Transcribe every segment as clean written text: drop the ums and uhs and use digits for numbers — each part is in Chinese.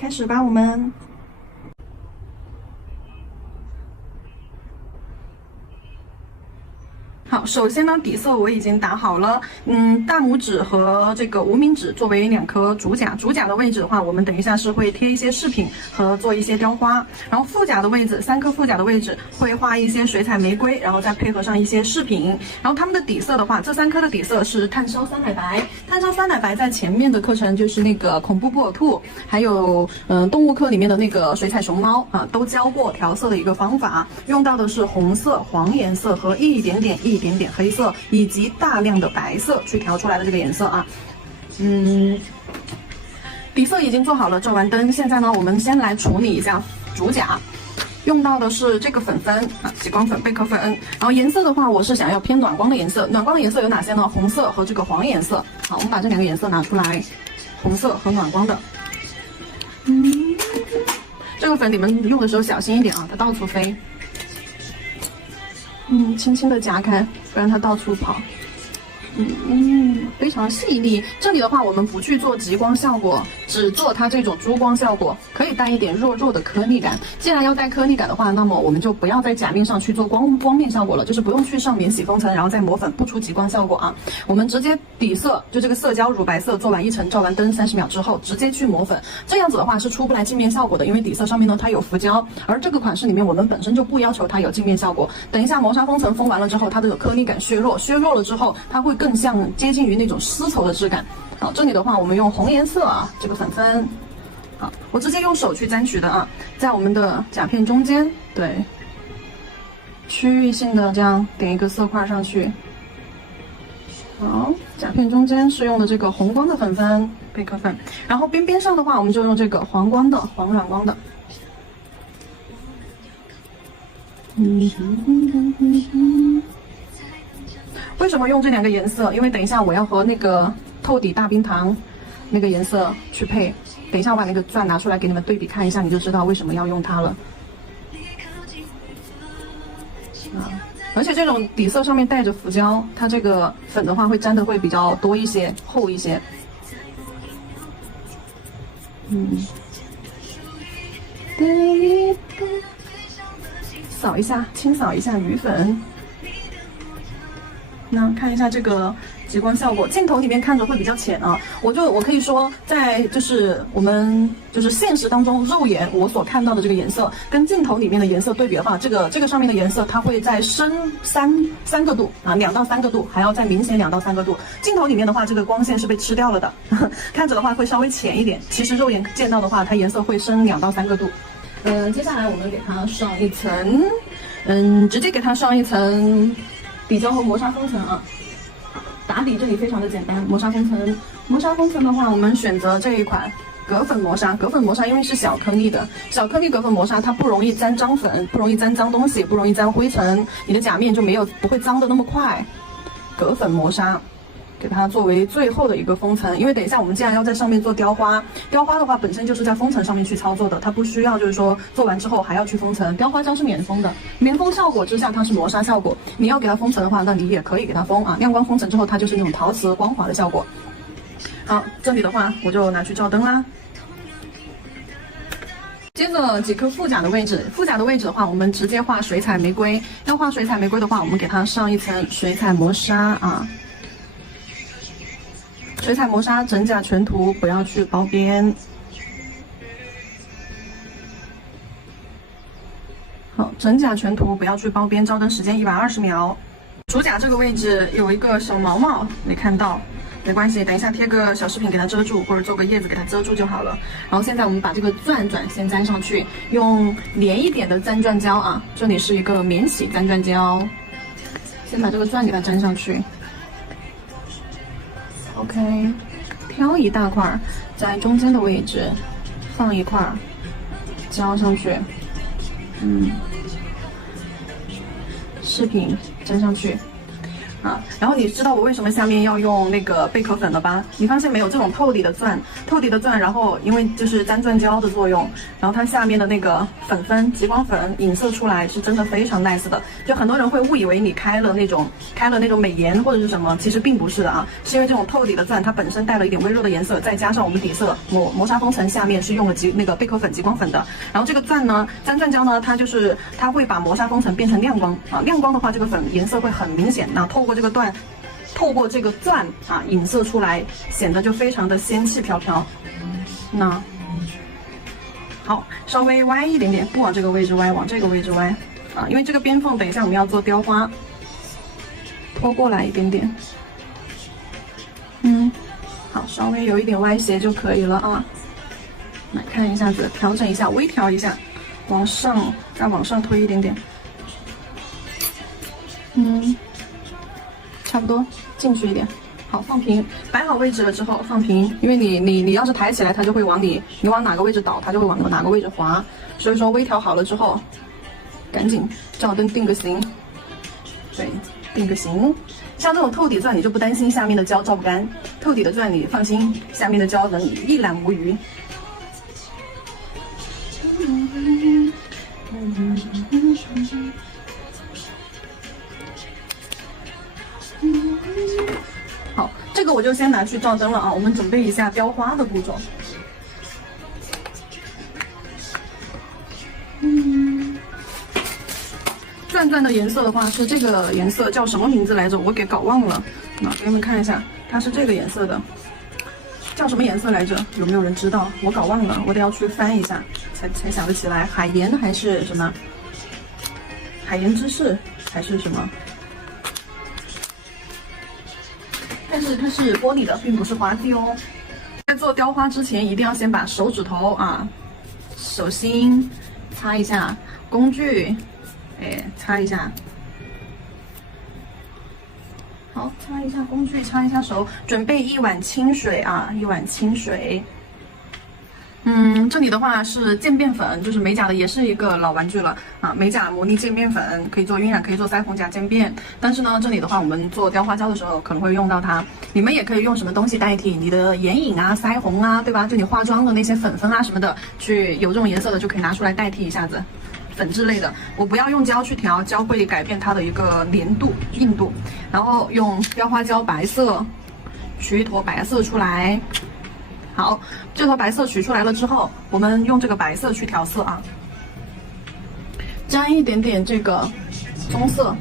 开始吧，我们。好，首先呢，底色我已经打好了，大拇指和这个无名指作为2颗主甲，主甲的位置的话，我们等一下是会贴一些饰品和做一些雕花，然后副甲的位置，3颗副甲的位置会画一些水彩玫瑰，然后再配合上一些饰品，然后它们的底色的话，这3颗的底色是炭烧酸奶白，炭烧酸奶白在前面的课程就是那个恐怖布偶兔，还有动物课里面的那个水彩熊猫啊，都教过调色的一个方法，用到的是红色、黄颜色和一点点黑色以及大量的白色去调出来的这个颜色啊。底色已经做好了，照完灯。现在呢，我们先来处理一下主甲，用到的是这个粉啊，极光粉、贝壳粉。然后颜色的话，我是想要偏暖光的颜色。暖光的颜色有哪些呢？红色和这个黄颜色。好，我们把这2个颜色拿出来，红色和暖光的。这个粉你们用的时候小心一点啊，它到处飞。轻轻的夹开，不让它到处跑。非常细腻。这里的话，我们不去做极光效果，只做它这种珠光效果，可以带一点弱弱的颗粒感。既然要带颗粒感的话，那么我们就不要在甲面上去做光面效果了，就是不用去上免洗封层，然后再抹粉，不出极光效果啊。我们直接底色，就这个色胶乳白色做完1层，照完灯30秒之后，直接去抹粉。这样子的话是出不来镜面效果的，因为底色上面呢它有浮胶，而这个款式里面我们本身就不要求它有镜面效果。等一下磨砂封层封完了之后，它的颗粒感削弱了之后，它会更像接近于那种丝绸的质感。好，这里的话我们用红颜色啊，这个粉。好，我直接用手去沾取的啊，在我们的甲片中间，对，区域性的这样点一个色块上去。好，甲片中间是用的这个红光的粉，贝壳粉，然后边上的话，我们就用这个黄光的、黄软光的。为什么用这2个颜色？因为等一下我要和那个透底大冰糖那个颜色去配。等一下我把那个钻拿出来给你们对比看一下，你就知道为什么要用它了。而且这种底色上面带着浮胶，它这个粉的话会沾的会比较多一些，厚一些。扫一下，轻扫一下余粉。那看一下这个极光效果，镜头里面看着会比较浅啊。我可以说，在就是我们就是现实当中肉眼我所看到的这个颜色，跟镜头里面的颜色对比的话，这个上面的颜色它会再深3个度啊，2到3个度，还要再明显2到3个度。镜头里面的话，这个光线是被吃掉了的，看着的话会稍微浅一点。其实肉眼见到的话，它颜色会深2到3个度。接下来我们给它上一层，直接给它上一层底胶和磨砂封层啊。打底这里非常的简单，磨砂封层的话，我们选择这一款隔粉磨砂。隔粉磨砂因为是小颗粒的，小颗粒隔粉磨砂它不容易沾脏粉，不容易沾脏东西，不容易沾灰尘，你的甲面就不会脏的那么快。隔粉磨砂给它作为最后的一个封层，因为等一下我们既然要在上面做雕花，雕花的话本身就是在封层上面去操作的，它不需要就是说做完之后还要去封层。雕花胶是免封的，免封效果之下它是磨砂效果，你要给它封层的话，那你也可以给它封啊。亮光封层之后，它就是那种陶瓷光滑的效果。好，这里的话我就拿去照灯啦。接着几颗副甲的位置，副甲的位置的话，我们直接画水彩玫瑰。要画水彩玫瑰的话，我们给它上一层水彩磨砂啊。水彩磨砂整甲全涂，不要去包边。好，整甲全涂，不要去包边。照灯时间120秒。主甲这个位置有一个小毛毛，没看到，没关系，等一下贴个小饰品给它遮住，或者做个叶子给它遮住就好了。然后现在我们把这个钻先粘上去，用连一点的粘钻胶啊，这里是一个免洗粘钻胶，先把这个钻给它粘上去。OK， 挑一大块，在中间的位置放一块胶上去，饰品粘上去。啊，然后你知道我为什么下面要用那个贝壳粉了吧？你发现没有，这种透底的钻，然后因为就是粘钻胶的作用，然后它下面的那个极光粉影射出来是真的非常 nice 的。就很多人会误以为你开了那种美颜或者是什么，其实并不是的啊，是因为这种透底的钻它本身带了一点微弱的颜色，再加上我们底色磨砂封层下面是用了那个贝壳粉极光粉的，然后这个钻呢，粘钻胶呢，它会把磨砂封层变成亮光啊，亮光的话这个粉颜色会很明显，那透过这个钻啊，影射出来，显得就非常的仙气飘飘。那好，稍微歪一点点，不往这个位置歪，往这个位置歪啊，因为这个边缝等一下我们要做雕花，拖过来一点点。好，稍微有一点歪斜就可以了啊。来看一下子，调整一下，微调一下，再往上推一点点。差不多进去一点。好，放平，摆好位置了之后放平，因为你要是抬起来，它就会往你往哪个位置倒，它就会往哪个位置滑。所以说微调好了之后，赶紧照灯定个型。对，定个型。像这种透底钻，你就不担心下面的胶照不干。透底的钻你放心，下面的胶能一览无余。好，这个我就先拿去照灯了啊。我们准备一下雕花的步骤。钻的颜色的话是这个颜色，叫什么名字来着？我给搞忘了。那给你们看一下，它是这个颜色的，叫什么颜色来着？有没有人知道？我搞忘了，我得要去翻一下才想得起来。海盐还是什么？海盐芝士还是什么？但是它是玻璃的，并不是花蒂哦。在做雕花之前，一定要先把手指头啊、手心擦一下，工具，擦一下。好，擦一下工具，擦一下手，准备一碗清水啊，一碗清水。这里的话是渐变粉，就是美甲的，也是一个老玩具了啊。美甲模拟渐变粉可以做晕染，可以做腮红甲渐变。但是呢，这里的话我们做雕花胶的时候可能会用到它。你们也可以用什么东西代替？你的眼影啊、腮红啊，对吧？就你化妆的那些粉啊什么的，去有这种颜色的就可以拿出来代替一下子。粉之类的，我不要用胶去调，胶会改变它的一个粘度、硬度。然后用雕花胶白色取一坨白色出来。好，这坨白色取出来了之后，我们用这个白色去调色啊，沾一点点这个棕色，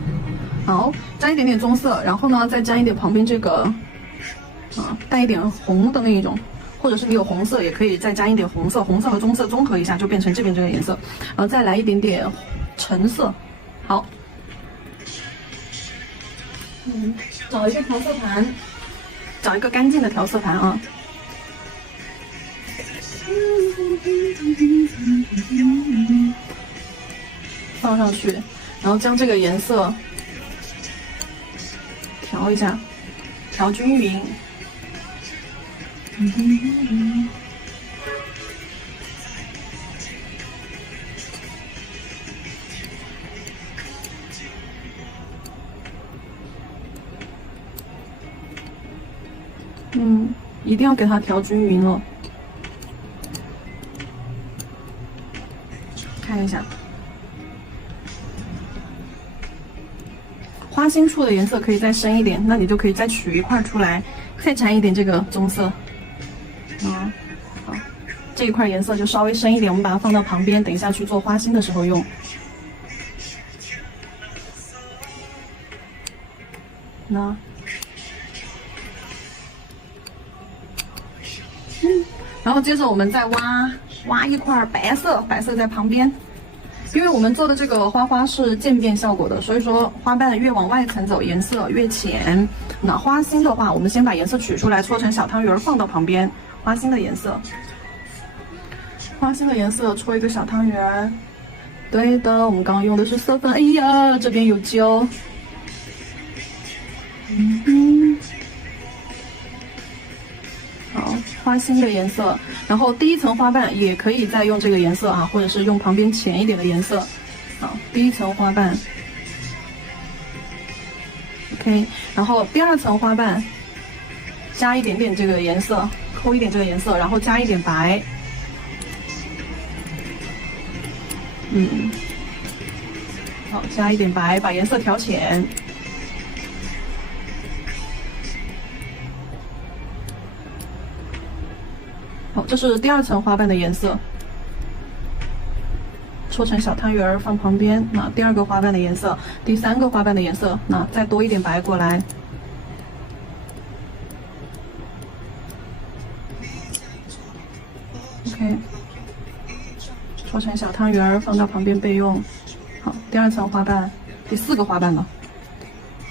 好，沾一点点棕色，然后呢，再沾一点旁边这个带一点红的那一种，或者是你有红色也可以再沾一点红色，红色和棕色综合一下就变成这边这个颜色，然后再来一点点橙色，好，找一个调色盘，找一个干净的调色盘啊。放上去，然后将这个颜色调一下，调均匀。一定要给它调均匀了。看一下，花心处的颜色可以再深一点，那你就可以再取一块出来，再沾一点这个棕色。好，这一块颜色就稍微深一点，我们把它放到旁边，等一下去做花心的时候用。然后接着我们再挖一块白色在旁边，因为我们做的这个花是渐变效果的，所以说花瓣越往外层走，颜色越浅。那花心的话，我们先把颜色取出来，搓成小汤圆放到旁边。花心的颜色搓一个小汤圆。对的，我们刚刚用的是色粉。哎呀，这边有胶。好，花心的颜色，然后第一层花瓣也可以再用这个颜色啊，或者是用旁边浅一点的颜色。好，第一层花瓣 ，OK， OK， 然后第2层花瓣加一点点这个颜色，抠一点这个颜色，然后加一点白。好，加一点白，把颜色调浅。好，这是第2层花瓣的颜色，搓成小汤圆儿放旁边。那第2个花瓣的颜色，第3个花瓣的颜色，那再多一点白过来。OK， 搓成小汤圆儿放到旁边备用。好，第2层花瓣，第4个花瓣了，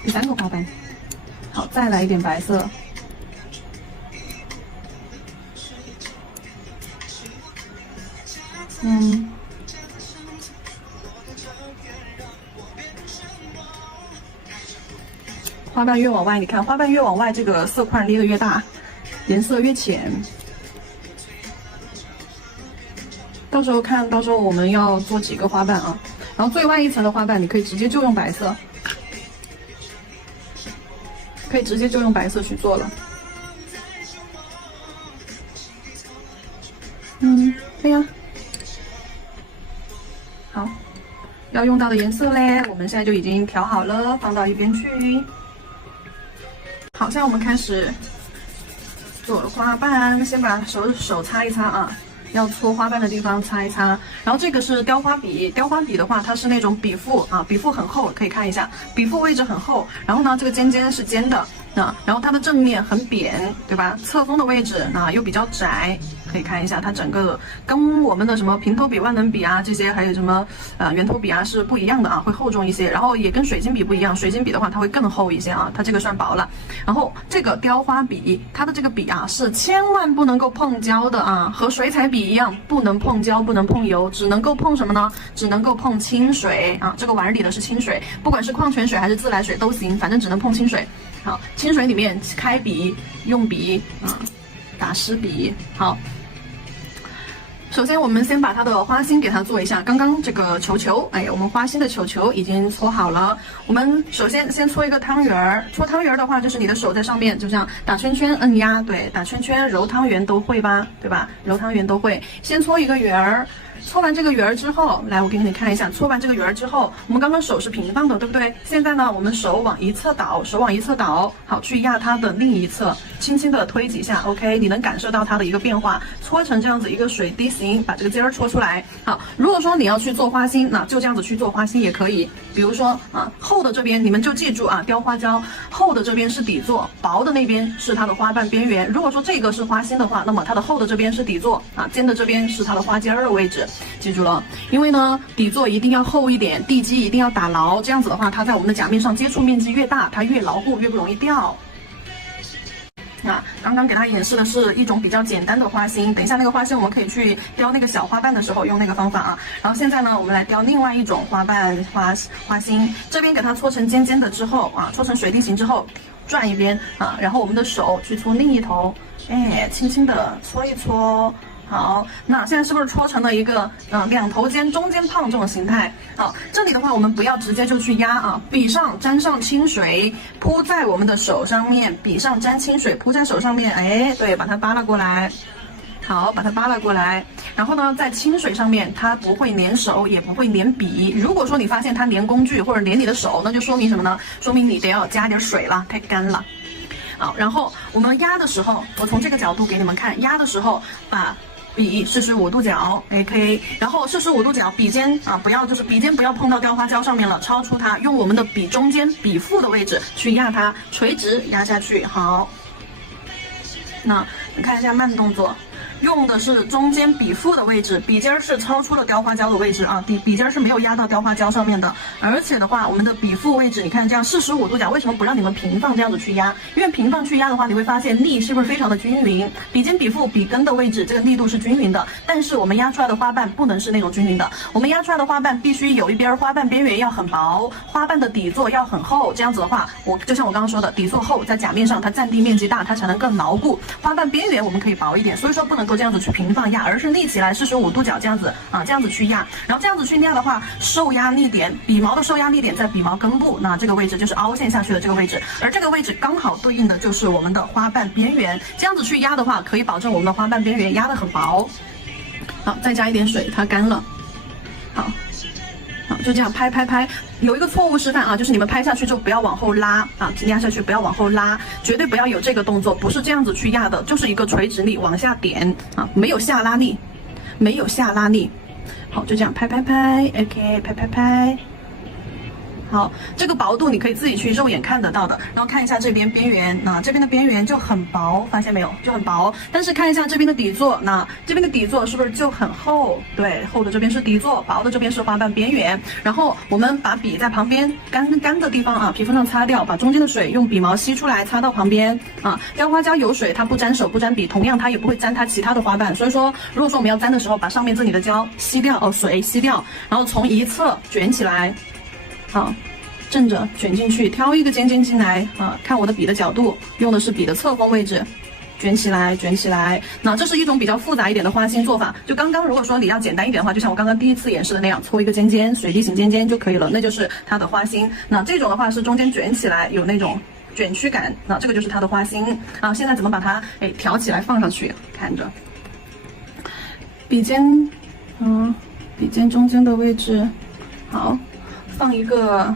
第3个花瓣。好，再来一点白色。花瓣越往外，你看花瓣越往外，这个色块捏得越大，颜色越浅。到时候看，到时候我们要做几个花瓣啊？然后最外一层的花瓣，你可以直接就用白色，可以直接就用白色去做了。对呀。好，要用到的颜色嘞，我们现在就已经调好了，放到一边去。好，现在我们开始做花瓣，先把手擦一擦啊。要搓花瓣的地方擦一擦，然后这个是雕花笔，雕花笔的话，它是那种笔腹啊，笔腹很厚，可以看一下，笔腹位置很厚，然后呢，这个尖尖是尖的啊，然后它的正面很扁，对吧？侧锋的位置呢又比较窄，可以看一下，它整个跟我们的什么平头笔、万能笔啊这些，还有什么圆头笔啊是不一样的啊，会厚重一些，然后也跟水晶笔不一样，水晶笔的话它会更厚一些啊，它这个算薄了。然后这个雕花笔，它的这个笔啊是千万不能够碰胶的啊，和水彩笔一样，不能碰胶，不能碰油，只能够碰什么呢？只能够碰清水啊，这个碗里的是清水，不管是矿泉水还是自来水都行，反正只能碰清水。好，清水里面开笔用笔打湿笔。好，首先我们先把它的花心给它做一下，刚刚这个球球，我们花心的球球已经搓好了。我们首先搓一个汤圆儿，搓汤圆儿的话，就是你的手在上面，就像打圈圈、摁压，对，打圈圈、揉汤圆都会吧，对吧？揉汤圆都会。先搓一个圆儿，搓完这个圆儿之后，来，我给你看一下，搓完这个圆儿之后，我们刚刚手是平放的，对不对？现在呢，我们手往一侧倒，好，去压它的另一侧，轻轻的推几下 ，OK， 你能感受到它的一个变化，搓成这样子一个水滴形，把这个尖儿搓出来。好，如果说你要去做花心，那就这样子去做花心也可以。比如说厚的这边你们就记住啊，雕花胶厚的这边是底座，薄的那边是它的花瓣边缘。如果说这个是花心的话，那么它的厚的这边是底座啊，尖的这边是它的花尖儿的位置。记住了，因为呢，底座一定要厚一点，地基一定要打牢，这样子的话，它在我们的甲面上接触面积越大，它越牢固，越不容易掉。刚刚给它演示的是一种比较简单的花心，等一下那个花心我们可以去雕那个小花瓣的时候用那个方法啊。然后现在呢，我们来雕另外一种花瓣花心，这边给它搓成尖尖的之后搓成水滴形之后，转一边然后我们的手去搓另一头，轻轻的搓一搓。好，那现在是不是搓成了一个两头尖中间胖这种形态？好，这里的话我们不要直接就去压笔上沾上清水铺在我们的手上面，笔上沾清水铺在手上面，对，把它扒拉过来。好，把它扒拉过来，然后呢，在清水上面它不会粘手，也不会粘笔。如果说你发现它粘工具或者粘你的手，那就说明什么呢？说明你得要加点水了，太干了。好，然后我们压的时候，我从这个角度给你们看，压的时候把笔45度角 ，OK， 然后45度角笔尖不要就是笔尖不要碰到雕花胶上面了，超出它，用我们的笔中间笔腹的位置去压它，垂直压下去。好，那你看一下慢动作。用的是中间笔腹的位置，笔尖是超出了雕花胶的位置笔尖是没有压到雕花胶上面的。而且的话，我们的笔腹位置，你看这样45度角，为什么不让你们平放这样子去压？因为平放去压的话，你会发现力是不是非常的均匀？笔尖、笔腹、笔根的位置，这个力度是均匀的。但是我们压出来的花瓣不能是那种均匀的，我们压出来的花瓣必须有一边花瓣边缘要很薄，花瓣的底座要很厚。这样子的话，就像我刚刚说的，底座厚，在甲面上它占地面积大，它才能更牢固。花瓣边缘我们可以薄一点，所以说不能多这样子去平放压，而是立起来45度角这样子啊，这样子去压。然后这样子去压的话，受压力点，笔毛的受压力点在笔毛根部，那这个位置就是凹陷下去的这个位置，而这个位置刚好对应的就是我们的花瓣边缘。这样子去压的话，可以保证我们的花瓣边缘压得很薄。好，再加一点水，它干了。好，就这样拍拍拍。有一个错误示范啊，就是你们拍下去就不要往后拉啊，压下去不要往后拉，绝对不要有这个动作，不是这样子去压的，就是一个垂直力往下点啊，没有下拉力，没有下拉力。好，就这样拍拍拍 ，OK， 拍拍拍。好，这个薄度你可以自己去肉眼看得到的，然后看一下这边边缘，那这边的边缘就很薄，发现没有，就很薄。但是看一下这边的底座，那这边的底座是不是就很厚？对，厚的这边是底座，薄的这边是花瓣边缘。然后我们把笔在旁边干的地方啊，皮肤上擦掉，把中间的水用笔毛吸出来，擦到旁边啊。雕花胶有水，它不沾手不沾笔，同样它也不会沾它其他的花瓣。所以说，如果说我们要沾的时候，把上面这里的胶吸掉，水吸掉，然后从一侧卷起来。好，正着卷进去，挑一个尖尖进来啊！看我的笔的角度，用的是笔的侧锋位置，卷起来，卷起来。那这是一种比较复杂一点的花心做法。就刚刚如果说你要简单一点的话，就像我刚刚第一次演示的那样，搓一个尖尖，水滴型尖尖就可以了，那就是它的花心。那这种的话是中间卷起来，有那种卷曲感，那这个就是它的花心啊。现在怎么把它挑起来放上去？看着笔尖，笔尖中间的位置，好。放一个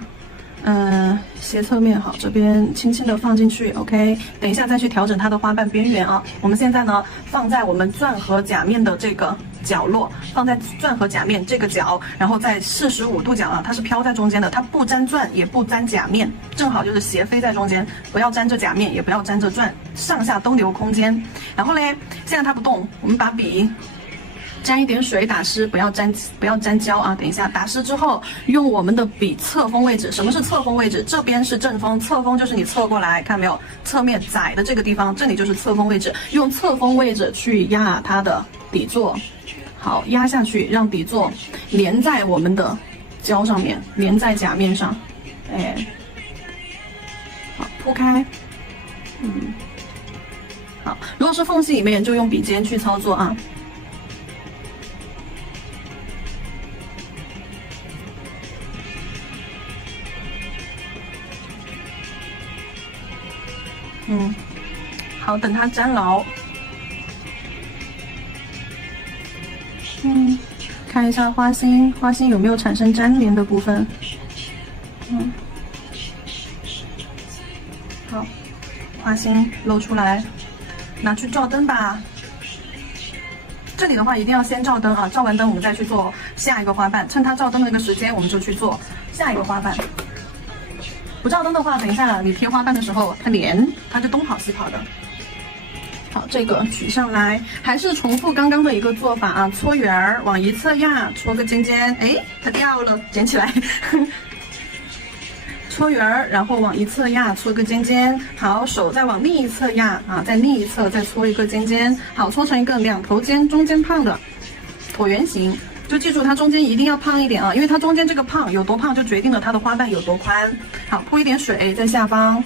斜侧面，好，这边轻轻的放进去 ，OK， 等一下再去调整它的花瓣边缘啊。我们现在呢放在我们钻和甲面的这个角落，放在钻和甲面这个角，然后在45度角啊，它是飘在中间的，它不沾钻也不沾甲面，正好就是斜飞在中间，不要沾着甲面，也不要沾着钻，上下都留空间。然后嘞，现在它不动，我们把笔沾一点水打湿，不要沾胶啊！等一下打湿之后，用我们的笔侧锋位置。什么是侧锋位置？这边是正锋，侧锋就是你侧过来，看没有？侧面窄的这个地方，这里就是侧锋位置。用侧锋位置去压它的底座，好，压下去，让底座连在我们的胶上面，连在甲面上，好，铺开，好。如果是缝隙里面，就用笔尖去操作啊。好，等它粘牢。看一下花心有没有产生粘连的部分。好，花心露出来，拿去照灯吧。这里的话一定要先照灯啊，照完灯我们再去做下一个花瓣，趁它照灯的那个时间，我们就去做下一个花瓣。不照灯的话，等一下你贴花瓣的时候，它连，它就东跑西跑的。好，这个取上来，还是重复刚刚的一个做法啊，搓圆儿，往一侧压，搓个尖尖，它掉了，捡起来。搓圆儿，然后往一侧压，搓个尖尖。好，手再往另一侧压啊，在另一侧再搓一个尖尖。好，搓成一个两头尖、中间胖的椭圆形。就记住它中间一定要胖一点啊，因为它中间这个胖有多胖，就决定了它的花瓣有多宽。好，铺一点水在下方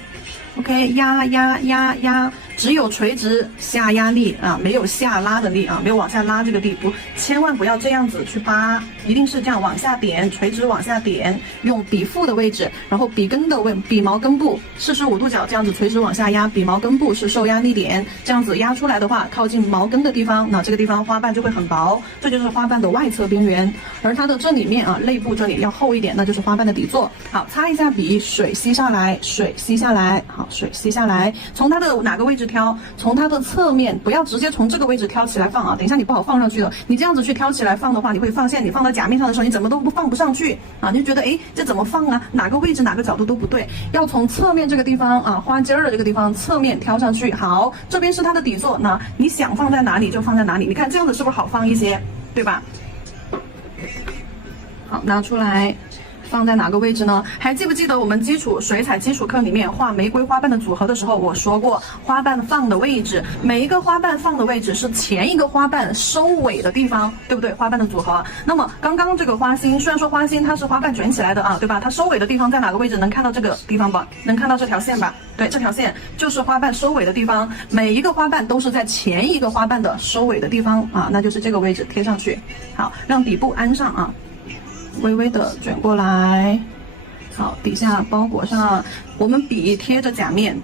，OK， 压，只有垂直下压力啊，没有下拉的力啊，没有往下拉这个力，千万不要这样子去扒，一定是这样往下点，垂直往下点，用笔腹的位置，然后笔毛根部45度角这样子垂直往下压，笔毛根部是受压力点，这样子压出来的话，靠近毛根的地方，那这个地方花瓣就会很薄，这就是花瓣的外侧边缘，而它的这里面啊，肋部这里要厚一点，那就是花瓣的底座。好，擦一下笔，水吸下来，好，水吸下来，从它的哪个位置挑？从它的侧面，不要直接从这个位置挑起来放啊，等一下你不好放上去的。你这样子去挑起来放的话，你会发现你放到甲面上的时候，你怎么都放不上去啊，你就觉得这怎么放啊？哪个位置哪个角度都不对，要从侧面这个地方啊，花尖儿的这个地方侧面挑上去。好，这边是它的底座，那你想放在哪里就放在哪里。你看这样子是不是好放一些，对吧？好，拿出来。放在哪个位置呢？还记不记得我们水彩基础课里面画玫瑰花瓣的组合的时候，我说过花瓣放的位置，每一个花瓣放的位置是前一个花瓣收尾的地方，对不对？花瓣的组合。那么刚刚这个花心，虽然说花心它是花瓣卷起来的啊，对吧？它收尾的地方在哪个位置？能看到这个地方吧？能看到这条线吧？对，这条线就是花瓣收尾的地方，每一个花瓣都是在前一个花瓣的收尾的地方啊，那就是这个位置贴上去。好，让底部安上啊。微微的卷过来，好，底下包裹上。我们笔贴着甲面，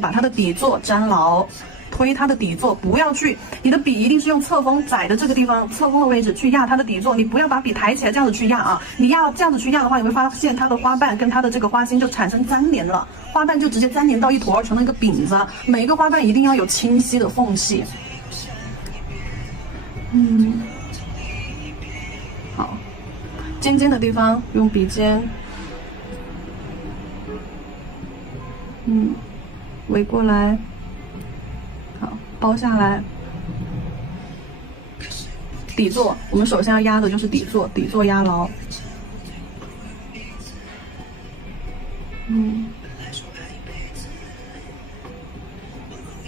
把它的底座粘牢，推它的底座，不要去，你的笔一定是用侧锋窄的这个地方，侧锋的位置去压它的底座，你不要把笔抬起来这样子去压啊！你要这样子去压的话，你会发现它的花瓣跟它的这个花心就产生粘连了，花瓣就直接粘连到一坨，成了一个饼子。每一个花瓣一定要有清晰的缝隙。好。尖尖的地方用笔尖，围过来，好，包下来。底座，我们首先要压的就是底座，底座压牢。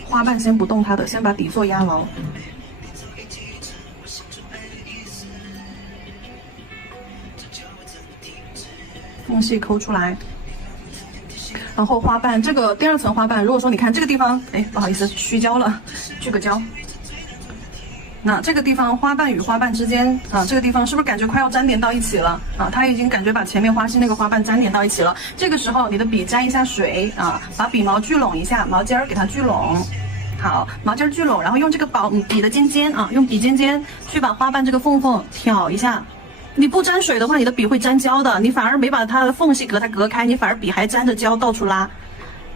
花瓣先不动它的，先把底座压牢。缝隙抠出来，然后花瓣这个第二层花瓣，如果说你看这个地方，哎，不好意思，虚焦了，聚个焦。那这个地方花瓣与花瓣之间啊，这个地方是不是感觉快要粘连到一起了啊？它已经感觉把前面花心那个花瓣粘连到一起了。这个时候你的笔沾一下水啊，把笔毛聚拢一下，毛尖儿给它聚拢。好，毛尖聚拢，然后用这个笔的尖尖啊，用笔尖尖去把花瓣这个缝挑一下。你不沾水的话，你的笔会沾胶的，你反而没把它的缝隙隔开，你反而笔还沾着胶到处拉。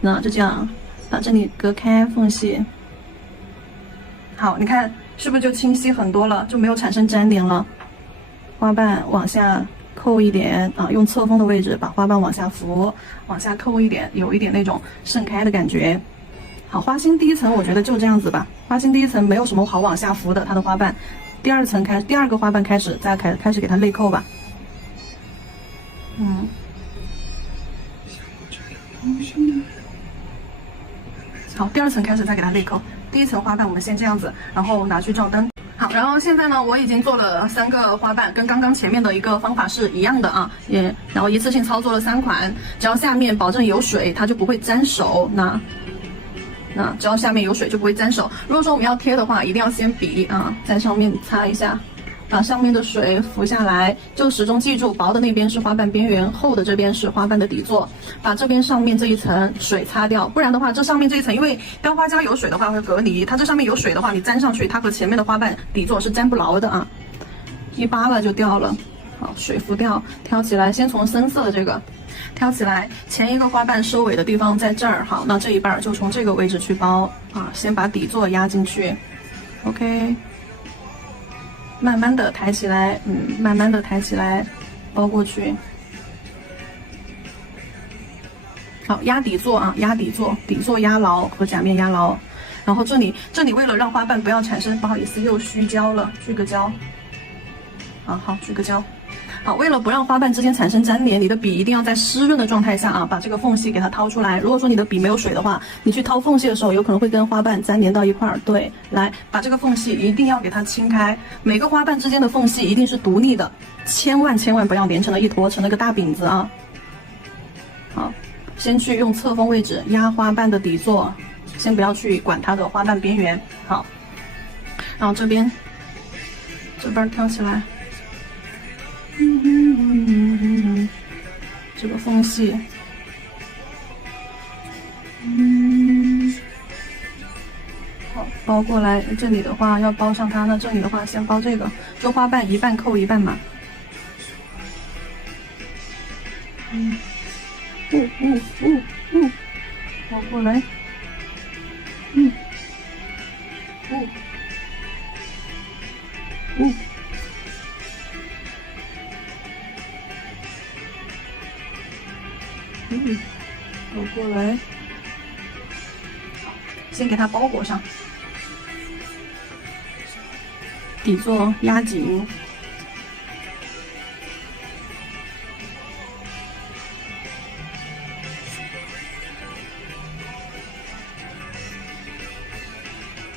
那就这样把这里隔开缝隙。好，你看是不是就清晰很多了，就没有产生粘连了。花瓣往下扣一点啊，用侧锋的位置把花瓣往下扶，往下扣一点，有一点那种盛开的感觉。好，花心第一层我觉得就这样子吧，花心第一层没有什么好往下扶的，它的花瓣。第二个花瓣开始给它内扣吧。好，第二层开始再给它内扣。第一层花瓣我们先这样子，然后拿去照灯。好，然后现在呢，我已经做了3个花瓣，跟刚刚前面的一个方法是一样的啊，然后一次性操作了3款，只要下面保证有水，它就不会沾手。那只要下面有水就不会沾手。如果说我们要贴的话，一定要先笔啊在上面擦一下，把上面的水浮下来，就始终记住薄的那边是花瓣边缘，厚的这边是花瓣的底座，把这边上面这一层水擦掉，不然的话这上面这一层因为雕花胶有水的话会隔离，它这上面有水的话你粘上去它和前面的花瓣底座是粘不牢的啊，一扒拉就掉了。好，水浮掉，挑起来，先从深色的这个挑起来，前一个花瓣收尾的地方在这儿。好，那这一半就从这个位置去包啊，先把底座压进去 ，OK， 慢慢的抬起来，慢慢的抬起来，包过去。好，压底座啊，压底座，底座压牢和甲面压牢。然后这里为了让花瓣不要产生，不好意思又虚焦了，聚个焦。啊，好，聚个焦。好，为了不让花瓣之间产生粘连，你的笔一定要在湿润的状态下啊，把这个缝隙给它掏出来。如果说你的笔没有水的话，你去掏缝隙的时候，有可能会跟花瓣粘连到一块儿。对，来把这个缝隙一定要给它清开，每个花瓣之间的缝隙一定是独立的，千万不要连成了一坨，成了个大饼子啊。好，先去用侧锋位置压花瓣的底座，先不要去管它的花瓣边缘。好，然后这边挑起来。这个缝隙，好，包过来。这里的话要包上它，那这里的话先包这个，就花瓣一半扣一半嘛。包过来，包过来，先给它包裹上，底座压紧，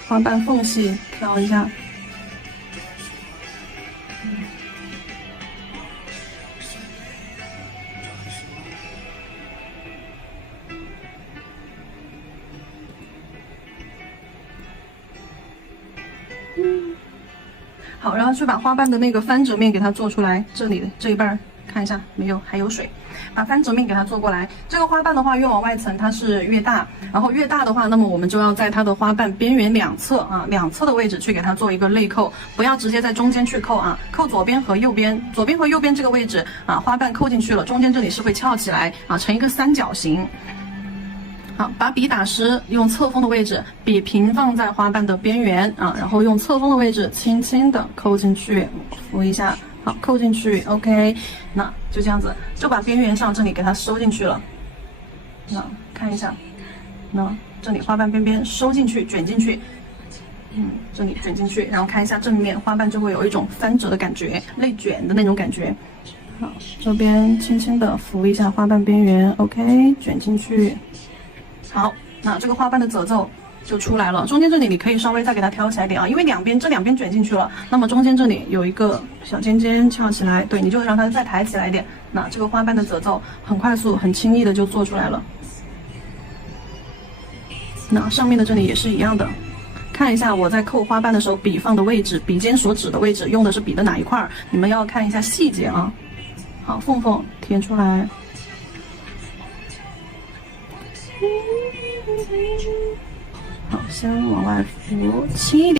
花瓣缝隙挑一下。好，然后去把花瓣的那个翻折面给它做出来，这里这一半看一下没有，还有水，把翻折面给它做过来。这个花瓣的话，越往外层它是越大，然后越大的话，那么我们就要在它的花瓣边缘两侧两侧的位置去给它做一个内扣，不要直接在中间去扣啊，扣左边和右边，左边和右边这个位置花瓣扣进去了，中间这里是会翘起来成一个三角形。好，把笔打湿，用侧锋的位置，笔平放在花瓣的边缘然后用侧锋的位置轻轻的扣进去，扶一下，好，扣进去 ，OK， 那就这样子，就把边缘上这里给它收进去了。那看一下，那这里花瓣边边收进去，卷进去，这里卷进去，然后看一下正面花瓣就会有一种翻折的感觉，内卷的那种感觉。好，这边轻轻的扶一下花瓣边缘 ，OK， 卷进去。好，那这个花瓣的褶皱就出来了。中间这里你可以稍微再给它挑起来点因为这两边卷进去了，那么中间这里有一个小尖尖翘起来，对，你就让它再抬起来一点。那这个花瓣的褶皱很快速、很轻易的就做出来了。那上面的这里也是一样的，看一下我在扣花瓣的时候笔放的位置，笔尖所指的位置用的是笔的哪一块，你们要看一下细节啊。好，缝缝填出来。好，先往外扶，轻一点。